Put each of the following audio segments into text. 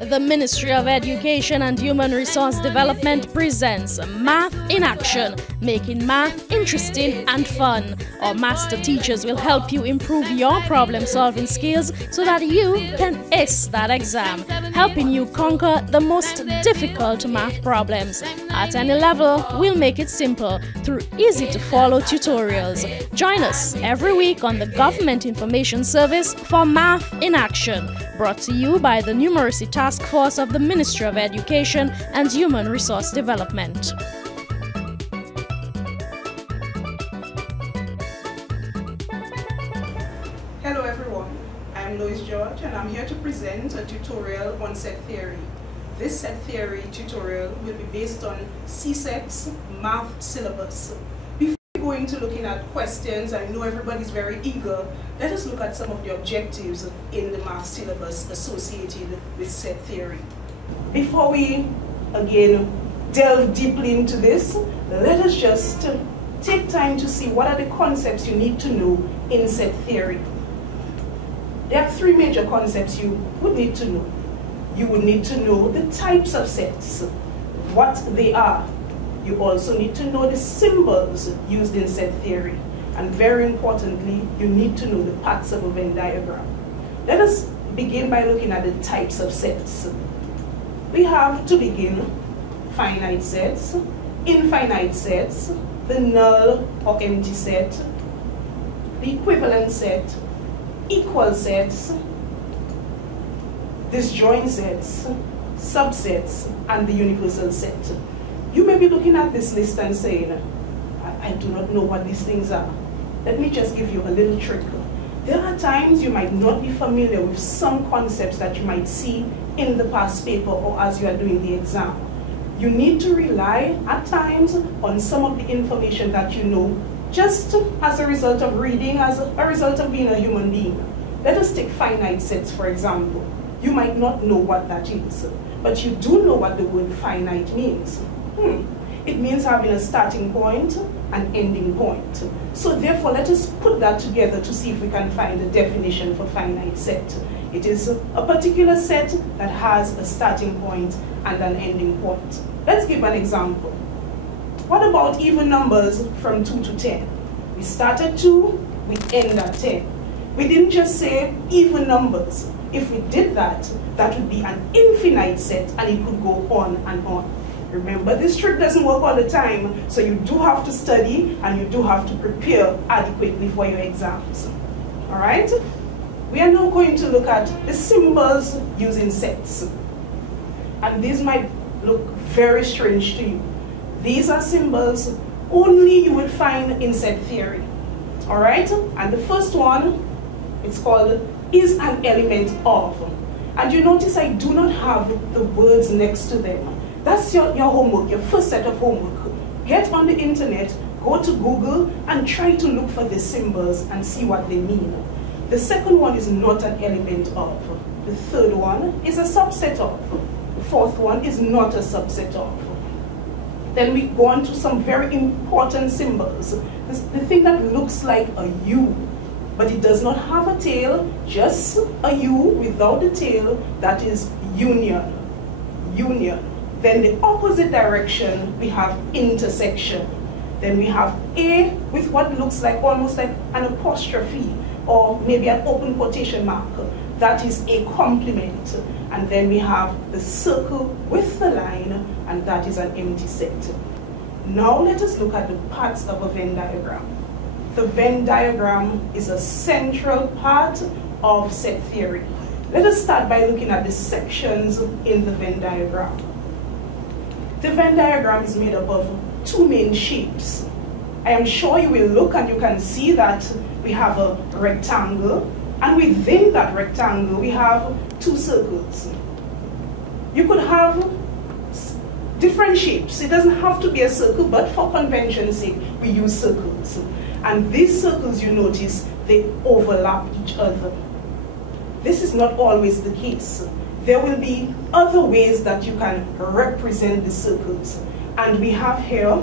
The Ministry of Education and Human Resource Development presents Math in Action, making math interesting and fun. Our master teachers will help you improve your problem-solving skills so that you can ace that exam, helping you conquer the most difficult math problems. At any level, we'll make it simple through easy-to-follow tutorials. Join us every week on the Government Information Service for Math in Action, brought to you by the Numeracy Task Force of the Ministry of Education and Human Resource Development. Hello everyone, I'm Lois George and I'm here to present a tutorial on set theory. This set theory tutorial will be based on CSEC's math syllabus. Before going to looking at questions, I know everybody's very eager. Let us look at some of the objectives in the math syllabus associated with set theory. Before we again delve deeply into this, let us just take time to see what are the concepts you need to know in set theory. There are three major concepts you would need to know. You would need to know the types of sets, what they are. You also need to know the symbols used in set theory. And very importantly, you need to know the parts of a Venn diagram. Let us begin by looking at the types of sets. We have, to begin, finite sets, infinite sets, the null or empty set, the equivalent set, equal sets, disjoint sets, subsets, and the universal set. You may be looking at this list and saying, I do not know what these things are. Let me just give you a little trick. There are times you might not be familiar with some concepts that you might see in the past paper or as you are doing the exam. You need to rely at times on some of the information that you know just as a result of reading, as a result of being a human being. Let us take finite sets, for example. You might not know what that is, but you do know what the word finite means. It means having a starting point and ending point. So therefore, let us put that together to see if we can find a definition for finite set. It is a particular set that has a starting point and an ending point. Let's give an example. What about even numbers from 2 to 10? We start at 2, we end at 10. We didn't just say even numbers. If we did that, that would be an infinite set and it could go on and on. Remember, this trick doesn't work all the time, so you do have to study and you do have to prepare adequately for your exams. All right? We are now going to look at the symbols using sets. And these might look very strange to you. These are symbols only you will find in set theory. All right? And the first one, it's called is an element of. And you notice I do not have the words next to them. That's your homework, your first set of homework. Get on the internet, go to Google, and try to look for the symbols and see what they mean. The second one is not an element of. The third one is a subset of. The fourth one is not a subset of. Then we go on to some very important symbols. The thing that looks like a U, but it does not have a tail, just a U without the tail, that is union. Union. Then the opposite direction, we have intersection. Then we have A with what looks like almost like an apostrophe or maybe an open quotation mark. That is a complement. And then we have the circle with the line, and that is an empty set. Now let us look at the parts of a Venn diagram. The Venn diagram is a central part of set theory. Let us start by looking at the sections in the Venn diagram. The Venn diagram is made up of two main shapes. I am sure you will look and you can see that we have a rectangle, and within that rectangle we have two circles. You could have different shapes. It doesn't have to be a circle, but for convention's sake, we use circles. And these circles, you notice, they overlap each other. This is not always the case. There will be other ways that you can represent the circles. And we have here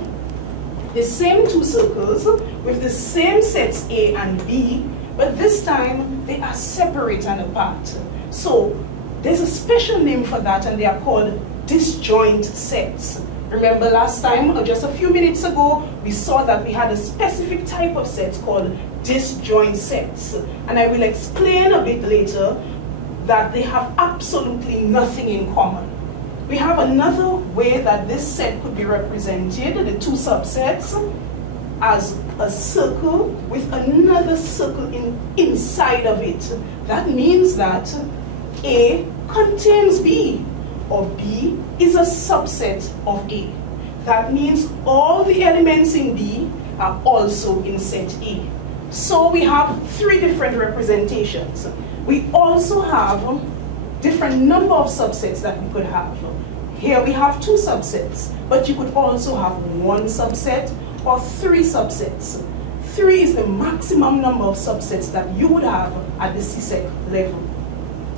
the same two circles with the same sets A and B, but this time they are separate and apart. So There's a special name for that, and they are called disjoint sets. Remember last time, or just a few minutes ago, we saw that we had a specific type of sets called disjoint sets. And I will explain a bit later that they have absolutely nothing in common. We have another way that this set could be represented, the two subsets, as a circle with another circle inside of it. That means that A contains B, or B is a subset of A. That means all the elements in B are also in set A. So we have three different representations. We also have different number of subsets that we could have. Here we have two subsets, but you could also have one subset or three subsets. 3 is the maximum number of subsets that you would have at the CSEC level.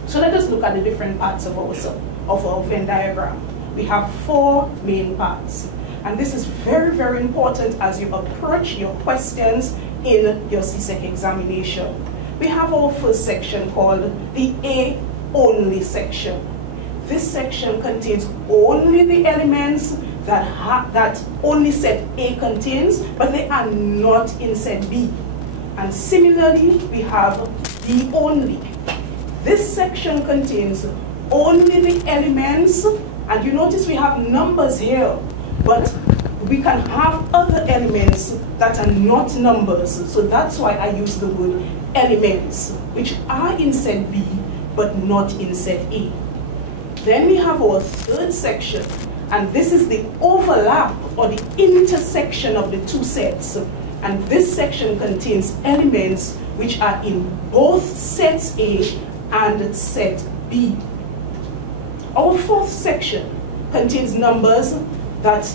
So let us look at the different parts of our Venn diagram. We have 4 main parts. And this is very, very important as you approach your questions in your CSEC examination. We have our first section called the A only section. This section contains only the elements that only set A contains, but they are not in set B. And similarly, we have B only. This section contains only the elements, and you notice we have numbers here, but we can have other elements that are not numbers. So that's why I use the word elements, which are in set B, but not in set A. Then we have our third section, and this is the overlap or the intersection of the two sets. And this section contains elements which are in both sets A and set B. Our fourth section contains numbers that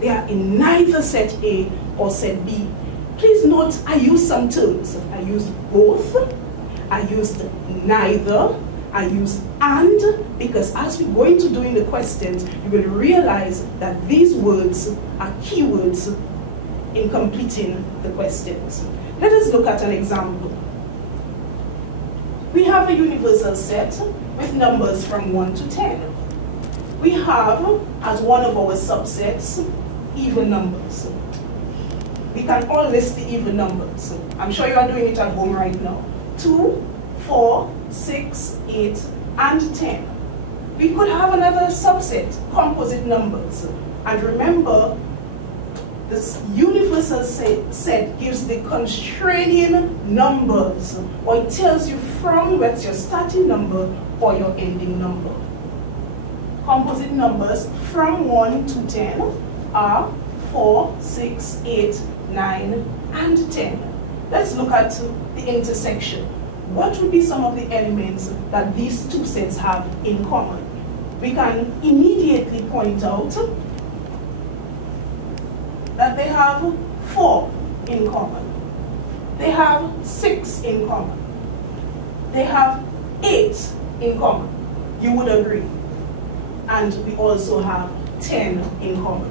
they are in neither set A or set B. Please note, I used some terms. I used both, I used neither, I use and, because as we go into doing the questions, you will realize that these words are keywords in completing the questions. Let us look at an example. We have a universal set with numbers from 1 to 10. We have, as one of our subsets, even numbers. We can all list the even numbers. I'm sure you are doing it at home right now. 2, 4, 6, 8, and 10. We could have another subset, composite numbers. And remember, this universal set gives the constraining numbers, or it tells you from what's your starting number or your ending number. Composite numbers from 1 to 10 are 4, 6, 8, 9, and 10. Let's look at the intersection. What would be some of the elements that these two sets have in common? We can immediately point out that they have 4 in common. They have 6 in common. They have 8 in common. You would agree. And we also have 10 in common.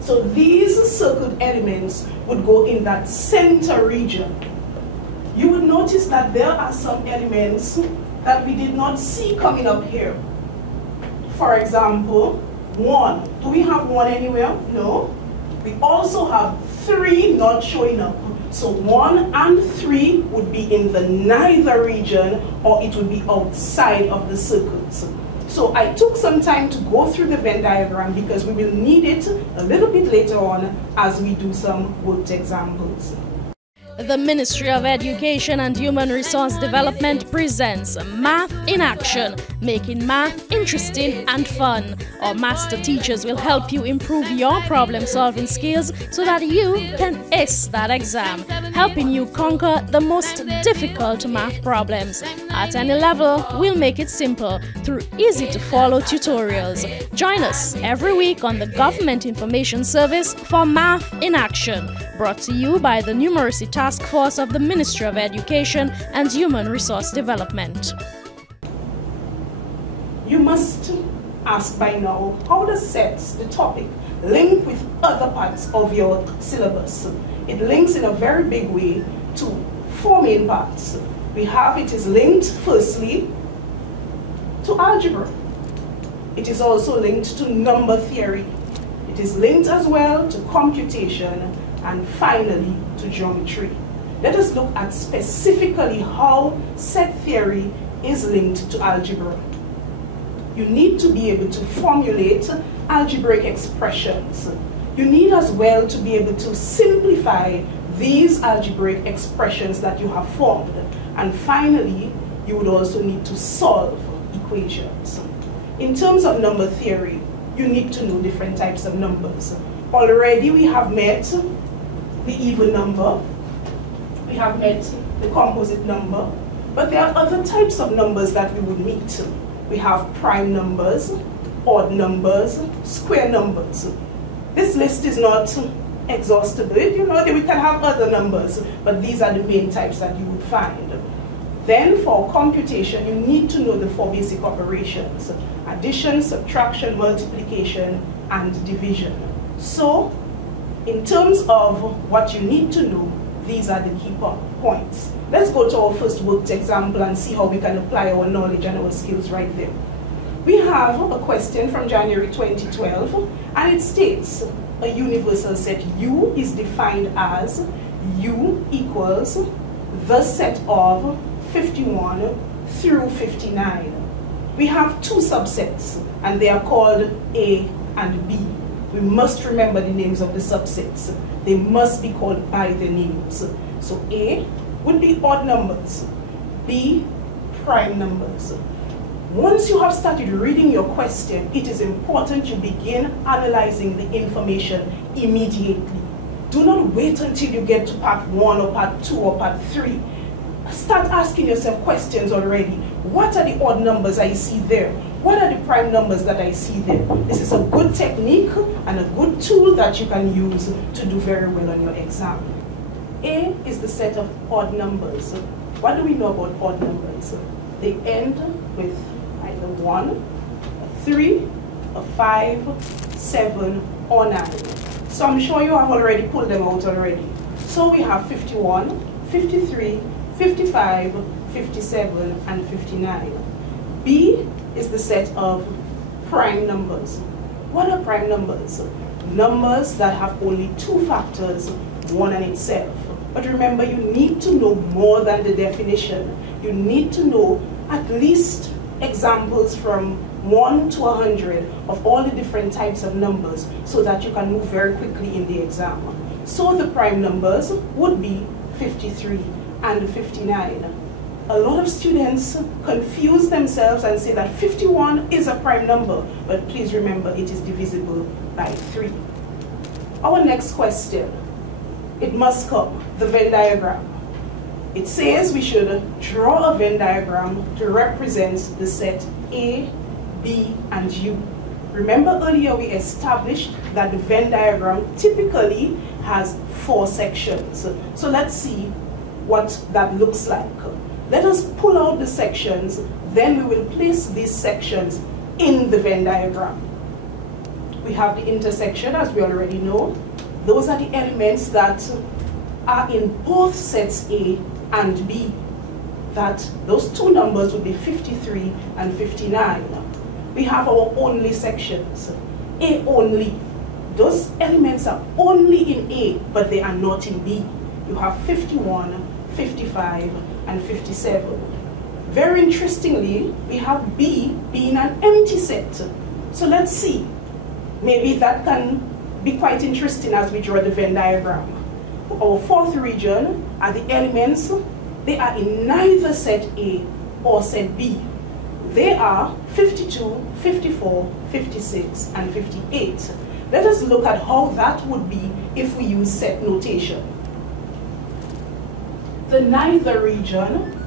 So these circled elements would go in that center region. You would notice that there are some elements that we did not see coming up here. For example, 1. Do we have 1 anywhere? No. We also have 3 not showing up. So 1 and 3 would be in the neither region, or it would be outside of the circles. So I took some time to go through the Venn diagram because we will need it a little bit later on as we do some worked examples. The Ministry of Education and Human Resource Development presents Math in Action, making math interesting and fun. Our master teachers will help you improve your problem-solving skills so that you can ace that exam, helping you conquer the most difficult math problems. At any level, we'll make it simple through easy-to-follow tutorials. Join us every week on the Government Information Service for Math in Action, brought to you by the Numeracy Task Force of the Ministry of Education and Human Resource Development. You must ask by now, how does sets, the topic, link with other parts of your syllabus? It links in a very big way to 4 main parts. We have it is linked, firstly, to algebra. It is also linked to number theory. It is linked as well to computation and finally to geometry. Let us look at specifically how set theory is linked to algebra. You need to be able to formulate algebraic expressions. You need as well to be able to simplify these algebraic expressions that you have formed. And finally, you would also need to solve equations. In terms of number theory, you need to know different types of numbers. Already we have met the even number, we have met the composite number, but there are other types of numbers that we would meet. We have prime numbers, odd numbers, square numbers. This list is not exhaustible. You know, we can have other numbers, but these are the main types that you would find. Then for computation, you need to know the 4 basic operations: addition, subtraction, multiplication, and division. So, in terms of what you need to know, these are the key points. Let's go to our first worked example and see how we can apply our knowledge and our skills right there. We have a question from January 2012, and it states a universal set U is defined as U equals the set of 51 through 59. We have 2 subsets, and they are called A and B. We must remember the names of the subsets. They must be called by the names. So A would be odd numbers, B, prime numbers. Once you have started reading your question, it is important you begin analyzing the information immediately. Do not wait until you get to part 1 or part 2 or part 3. Start asking yourself questions already. What are the odd numbers I see there? What are the prime numbers that I see there? This is a good technique and a good tool that you can use to do very well on your exam. A is the set of odd numbers. What do we know about odd numbers? They end with either 1, a 3, a 5, 7, or 9. So I'm sure you have already pulled them out already. So we have 51, 53, 55, 57, and 59. B is the set of prime numbers. What are prime numbers? Numbers that have only 2 factors, 1 and itself. But remember, you need to know more than the definition. You need to know at least examples from 1 to 100 of all the different types of numbers so that you can move very quickly in the exam. So the prime numbers would be 53 and 59. A lot of students confuse themselves and say that 51 is a prime number, but please remember it is divisible by 3. Our next question, it must come, the Venn diagram. It says we should draw a Venn diagram to represent the set A, B, and U. Remember earlier we established that the Venn diagram typically has 4 sections. So let's see what that looks like. Let us pull out the sections, then we will place these sections in the Venn diagram. We have the intersection, as we already know. Those are the elements that are in both sets A and B. Those 2 numbers would be 53 and 59. We have our only sections, A only. Those elements are only in A, but they are not in B. You have 51, 55, and 57. Very interestingly, we have B being an empty set. So let's see. Maybe that can be quite interesting as we draw the Venn diagram. Our 4th region are the elements. They are in neither set A or set B. They are 52, 54, 56, and 58. Let us look at how that would be if we use set notation. The neither region,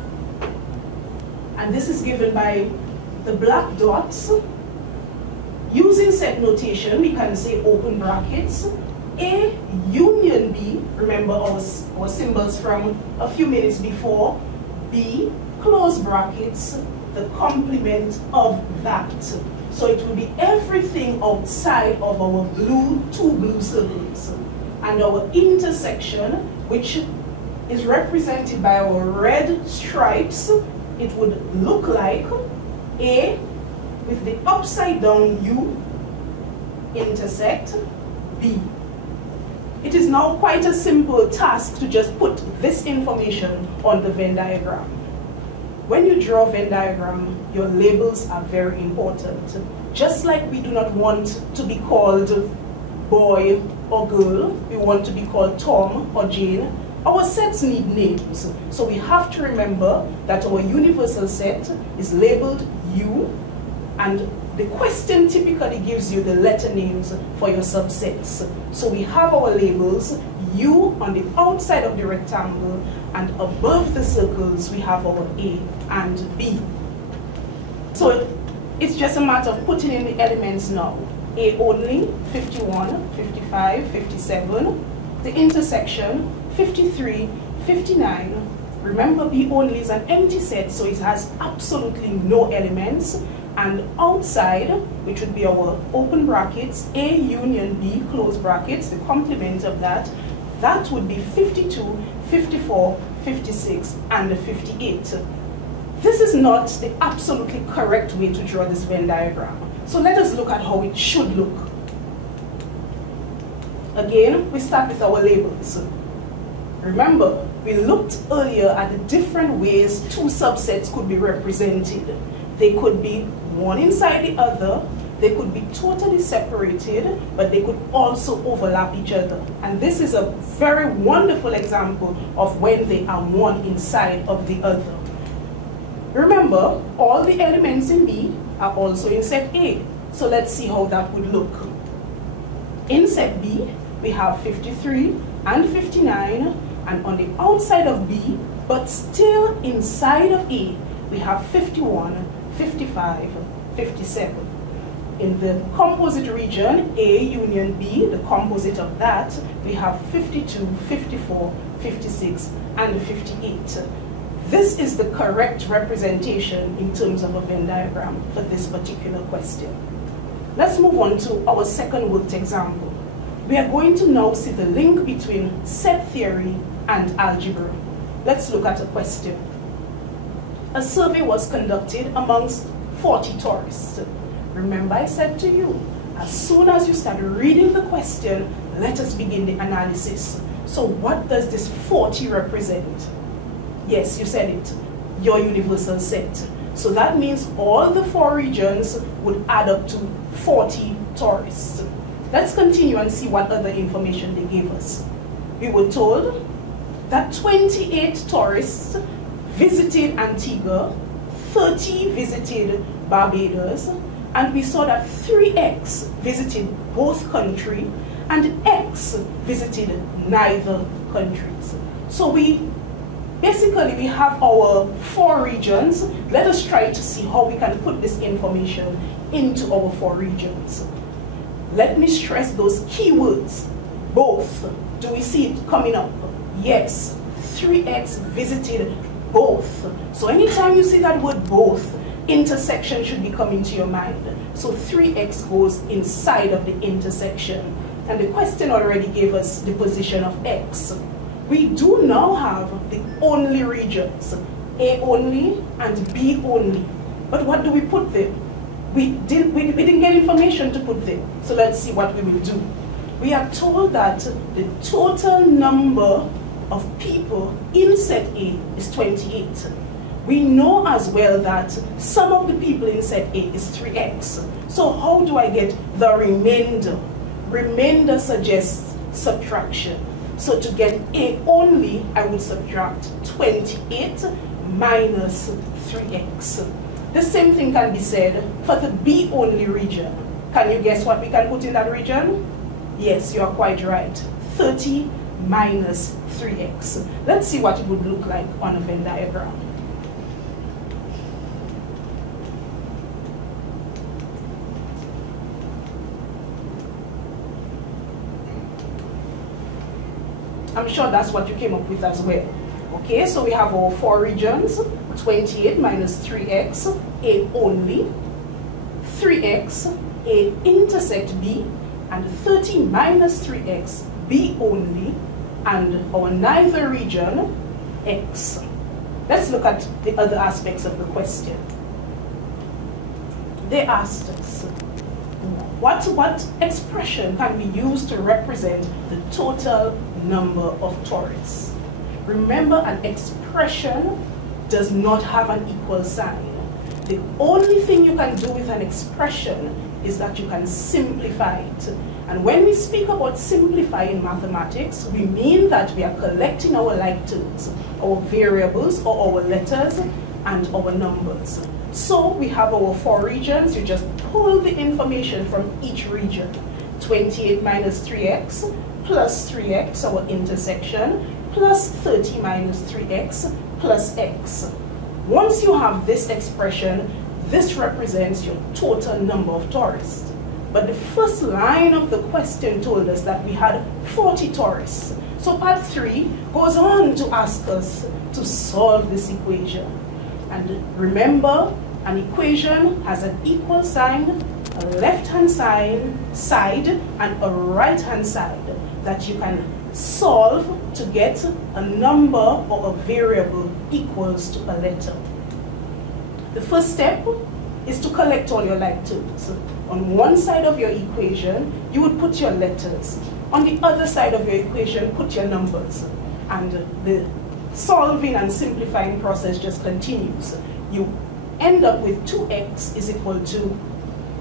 and this is given by the black dots. Using set notation, we can say open brackets, A union B, remember our symbols from a few minutes before, B, close brackets, the complement of that. So it will be everything outside of our 2 blue circles. And our intersection, which is represented by our red stripes, it would look like A with the upside down U intersect B. It is now quite a simple task to just put this information on the Venn diagram. When you draw a Venn diagram, your labels are very important. Just like we do not want to be called boy or girl, we want to be called Tom or Jane, our sets need names. So we have to remember that our universal set is labeled U, and the question typically gives you the letter names for your subsets. So we have our labels, U on the outside of the rectangle, and above the circles we have our A and B. So it's just a matter of putting in the elements now. A only, 51, 55, 57. The intersection, 53, 59. Remember, B only is an empty set, so it has absolutely no elements. And outside, which would be our open brackets, A union B, close brackets, the complement of that, that would be 52, 54, 56, and 58. This is not the absolutely correct way to draw this Venn diagram. So let us look at how it should look. Again, we start with our labels. Remember, we looked earlier at the different ways two subsets could be represented. They could be one inside the other, they could be totally separated, but they could also overlap each other. And this is a very wonderful example of when they are one inside of the other. Remember, all the elements in B are also in set A. So let's see how that would look. In set B, we have 53 and 59, and on the outside of B, but still inside of A, we have 51, 55, 57. In the composite region, A union B, the composite of that, we have 52, 54, 56, and 58. This is the correct representation in terms of a Venn diagram for this particular question. Let's move on to our second worked example. We are going to now see the link between set theory and algebra. Let's look at a question. A survey was conducted amongst 40 tourists. Remember, I said to you, as soon as you start reading the question, let us begin the analysis. So what does this 40 represent? Yes, you said it, your universal set. So that means all the four regions would add up to 40 tourists. Let's continue and see what other information they gave us. We were told that 28 tourists visited Antigua, 30 visited Barbados, and we saw that 3x visited both countries and x visited neither countries. So basically we have our four regions. Let us try to see how we can put this information into our four regions. Let me stress those keywords, both. Do we see it coming up? Yes, 3x visited both. So anytime you see that word both, intersection should be coming to your mind. So 3x goes inside of the intersection. And the question already gave us the position of x. We do now have the only regions, A only and B only. But what do we put there? We didn't get information to put there. So let's see what we will do. We are told that the total number of people in set A is 28. We know as well that some of the people in set A is 3x. So how do I get the remainder? Remainder suggests subtraction. So to get A only, I would subtract 28 minus 3x. The same thing can be said for the B only region. Can you guess what we can put in that region? Yes, you are quite right. 30 minus 3x. Let's see what it would look like on a Venn diagram. I'm sure that's what you came up with as well. Okay, so we have our four regions, 28 minus 3x, A only, 3x, A intersect B, and 30 minus 3x, B only, and our neither region, x. Let's look at the other aspects of the question. they asked us, what expression can be used to represent the total number of tourists? Remember, an expression does not have an equal sign. The only thing you can do with an expression is that you can simplify it. And when we speak about simplifying mathematics, we mean that we are collecting our like terms, our variables or our letters and our numbers. So we have our 4 regions. You just pull the information from each region. 28 minus 3x plus 3x, our intersection, plus 30 minus 3x plus x. Once you have this expression, this represents your total number of tourists. But the first line of the question told us that we had 40 tourists. So part 3 goes on to ask us to solve this equation. And remember, an equation has an equal sign, a left-hand side, and a right-hand side that you can solve to get a number or a variable equals to a letter. The first step is to collect all your like terms. On one side of your equation, you would put your letters. On the other side of your equation, put your numbers. And the solving and simplifying process just continues. You end up with 2x is equal to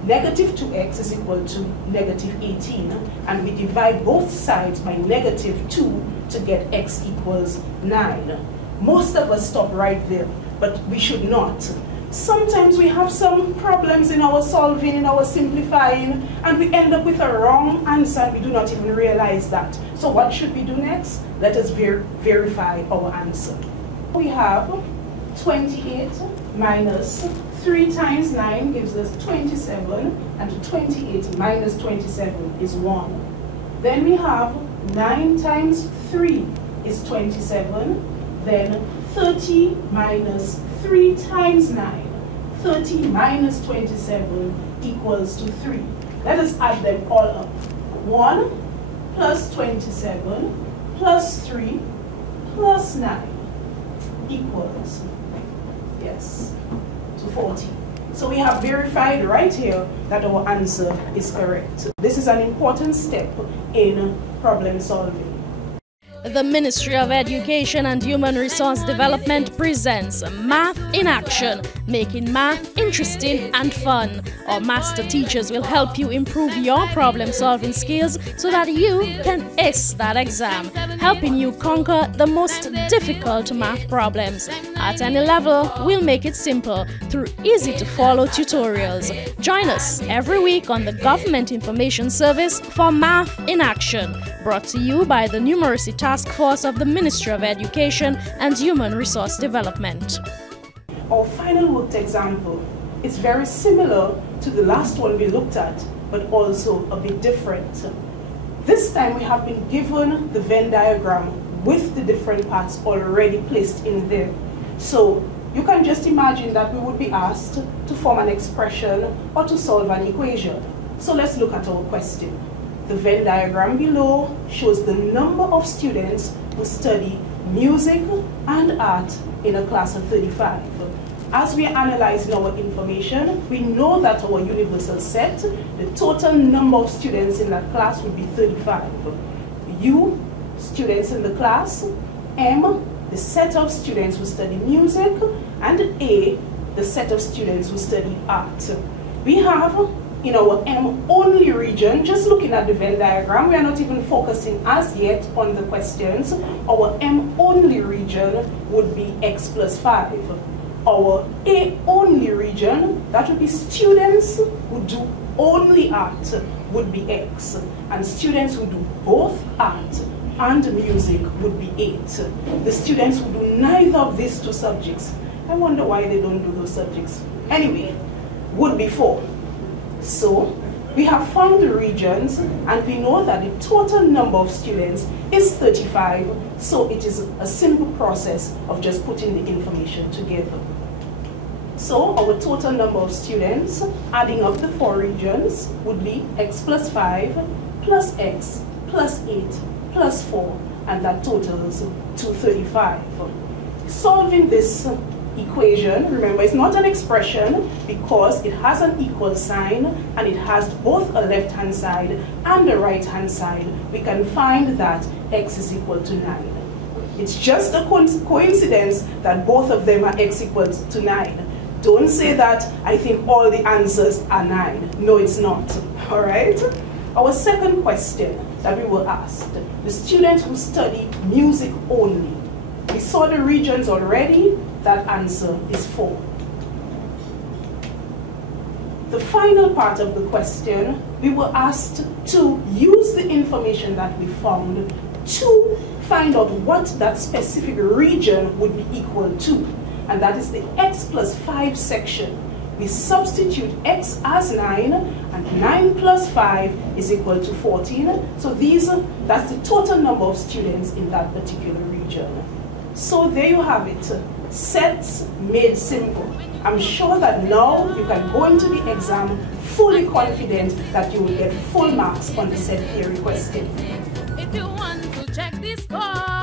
negative 2x is equal to negative 18. And we divide both sides by negative 2 to get x equals 9. Most of us stop right there, but we should not. Sometimes we have some problems in our solving, in our simplifying, and we end up with a wrong answer and we do not even realize that. So what should we do next? Let us verify our answer. We have 28 minus 3 times 9 gives us 27, and 28 minus 27 is 1. Then we have 9 times 3 is 27, then 30 minus 3 times 9. 30 minus 27 equals to 3. Let us add them all up. 1 plus 27 plus 3 plus 9 equals, yes, to 40. So we have verified right here that our answer is correct. This is an important step in problem solving. The Ministry of Education and Human Resource Development presents Math in Action, making math interesting and fun. Our master teachers will help you improve your problem-solving skills so that you can ace that exam, helping you conquer the most difficult math problems. At any level, we'll make it simple through easy-to-follow tutorials. Join us every week on the Government Information Service for Math in Action, brought to you by the Numeracy Task Force of the Ministry of Education and Human Resource Development. Our final worked example is very similar to the last one we looked at, but also a bit different. This time we have been given the Venn diagram with the different parts already placed in there. So you can just imagine that we would be asked to form an expression or to solve an equation. So let's look at our question. The Venn diagram below shows the number of students who study music and art in a class of 35. As we are analyzing our information, we know that our universal set, the total number of students in that class would be 35. U, students in the class, M, the set of students who study music, and A, the set of students who study art. We have in our M-only region, just looking at the Venn diagram, we are not even focusing as yet on the questions. Our M-only region would be X plus 5. Our A-only region, that would be students who do only art, would be X. And students who do both art and music would be 8. The students who do neither of these two subjects, I wonder why they don't do those subjects. Anyway, would be 4. So we have found the regions and we know that the total number of students is 35. So it is a simple process of just putting the information together. So our total number of students, adding up the 4 regions, would be X plus 5 plus X plus 8 plus 4, and that totals to 35. Solving this equation. Remember, it's not an expression because it has an equal sign and it has both a left-hand side and a right-hand side. We can find that x is equal to 9. It's just a coincidence that both of them are x equals to 9. Don't say that I think all the answers are 9. No, it's not. All right? Our second question that we were asked, the students who study music only. We saw the regions already. That answer is 4. The final part of the question, we were asked to use the information that we found to find out what that specific region would be equal to. And that is the x plus 5 section. We substitute x as 9, and 9 plus 5 is equal to 14. So that's the total number of students in that particular region. So there you have it. Sets made simple. I'm sure that now you can go into the exam fully confident that you will get full marks on the set theory question. If you want to check this score.